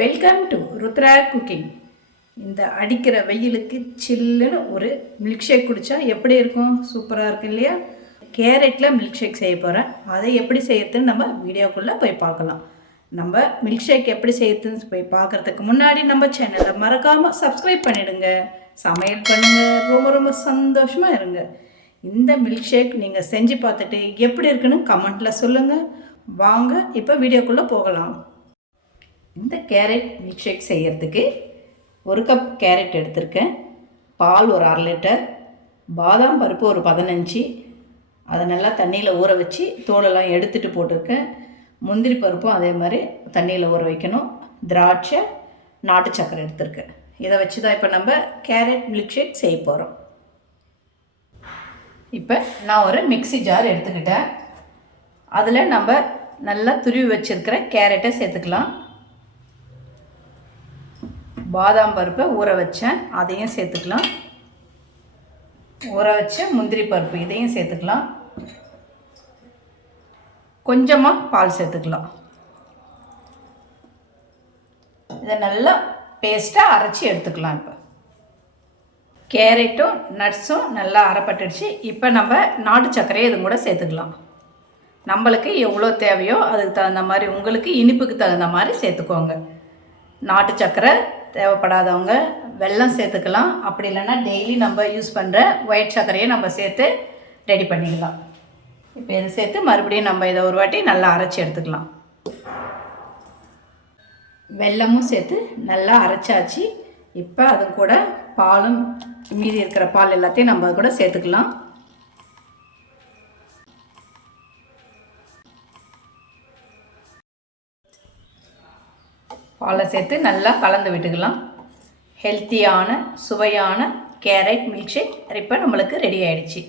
Welcome to Rudra cooking. இந்த அடிக்கிற வெயிலுக்கு சில்லுன்னு ஒரு மில்க் ஷேக் குடித்தா எப்படி இருக்கும்? சூப்பராக இருக்கும் இல்லையா? கேரட்டில் மில்க் ஷேக் செய்ய போகிறேன். அதை எப்படி செய்யறதுன்னு நம்ம வீடியோக்குள்ளே போய் பார்க்கலாம். நம்ம மில்க் ஷேக் எப்படி செய்யறதுன்னு போய் பார்க்குறதுக்கு முன்னாடி நம்ம சேனலை மறக்காமல் சப்ஸ்கிரைப் பண்ணிவிடுங்க. சமையல் பண்ணுங்கள், ரொம்ப ரொம்ப சந்தோஷமாக இருங்க. இந்த மில்க் ஷேக் நீங்கள் செஞ்சு பார்த்துட்டு எப்படி இருக்குன்னு கமெண்ட்டில் சொல்லுங்கள். வாங்க இப்போ வீடியோக்குள்ளே போகலாம். இந்த கேரட் மில்க் ஷேக் செய்கிறதுக்கு 1 கப் கேரட் எடுத்திருக்கேன், பால் ஒரு 1/2 லிட்டர், பாதாம் பருப்பு ஒரு 15, அதை நல்லா தண்ணியில் ஊற வச்சு தோலெல்லாம் எடுத்துகிட்டு போட்டிருக்கேன். முந்திரி பருப்பும் அதே மாதிரி தண்ணியில் ஊற வைக்கணும். திராட்சை, நாட்டு சக்கரை எடுத்திருக்கேன். இதை வச்சு தான் இப்போ நம்ம கேரட் மில்க் ஷேக் செய்ய போகிறோம். இப்போ நான் ஒரு மிக்ஸி ஜார் எடுத்துக்கிட்டேன். அதில் நம்ம நல்லா துருவி வச்சுருக்கிற கேரட்டை சேர்த்துக்கலாம். பாதாம் பருப்பை ஊற வச்சேன், அதையும் சேர்த்துக்கலாம். ஊற வச்ச முந்திரி பருப்பு இதையும் சேர்த்துக்கலாம். கொஞ்சமாக பால் சேர்த்துக்கலாம். இதை நல்லா பேஸ்ட்டாக அரைச்சி எடுத்துக்கலாம். இப்போ கேரட்டும் நட்ஸும் நல்லா அரைப்பட்டுடுச்சு. இப்போ நம்ம நாட்டு சர்க்கரையை இது கூட சேர்த்துக்கலாம். நம்மளுக்கு எவ்வளோ தேவையோ அதுக்கு தகுந்த மாதிரி, உங்களுக்கு இனிப்புக்கு தகுந்த மாதிரி சேர்த்துக்கோங்க. நாட்டு சர்க்கரை தேவைப்படாதவங்க வெல்லம் சேர்த்துக்கலாம். அப்படி இல்லைன்னா டெய்லி நம்ம யூஸ் பண்ணுற ஒயிட் சர்க்கரையை நம்ம சேர்த்து ரெடி பண்ணிக்கலாம். இப்போ இதை சேர்த்து மறுபடியும் நம்ம இதை ஒரு வாட்டி நல்லா அரைச்சி எடுத்துக்கலாம். வெல்லமும் சேர்த்து நல்லா அரைச்சாச்சு. இப்போ அது கூட பாலும் மீதி இருக்கிற பால் எல்லாத்தையும் நம்ம கூட சேர்த்துக்கலாம். பாலை சேர்த்து நல்லா கலந்து விட்டுக்கலாம். ஹெல்த்தியான சுவையான கேரட் மில்க் ஷேக் இப்போ நம்மளுக்கு ரெடி ஆகிடுச்சு.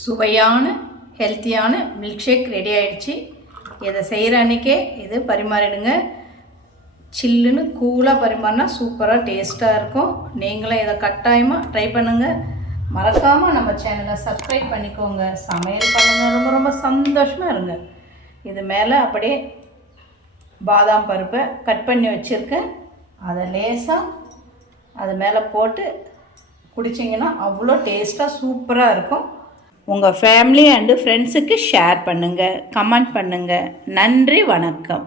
சுவையான ஹெல்த்தியான மில்க் ஷேக் ரெடி ஆகிடுச்சு. இதை செய்கிற அன்றைக்கே இது பரிமாறிடுங்க. சில்லுன்னு கூலாக பரிமாறினா சூப்பராக டேஸ்ட்டாக இருக்கும். நீங்களும் இதை கட்டாயமாக ட்ரை பண்ணுங்கள். மறக்காமல் நம்ம சேனலை சப்ஸ்கிரைப் பண்ணிக்கோங்க. சமையல் பண்ணுங்கள், ரொம்ப ரொம்ப சந்தோஷமாக இருங்க. இது மேலே அப்படியே பாதாம் பருப்பை கட் பண்ணி வச்சுருக்கேன், அதை லேசாக அது மேலே போட்டு குடிச்சிங்கன்னா அவ்வளோ டேஸ்ட்டாக சூப்பராக இருக்கும். உங்கள் ஃபேமிலி அண்டு ஃப்ரெண்ட்ஸுக்கு ஷேர் பண்ணுங்கள், கமெண்ட் பண்ணுங்கள். நன்றி, வணக்கம்.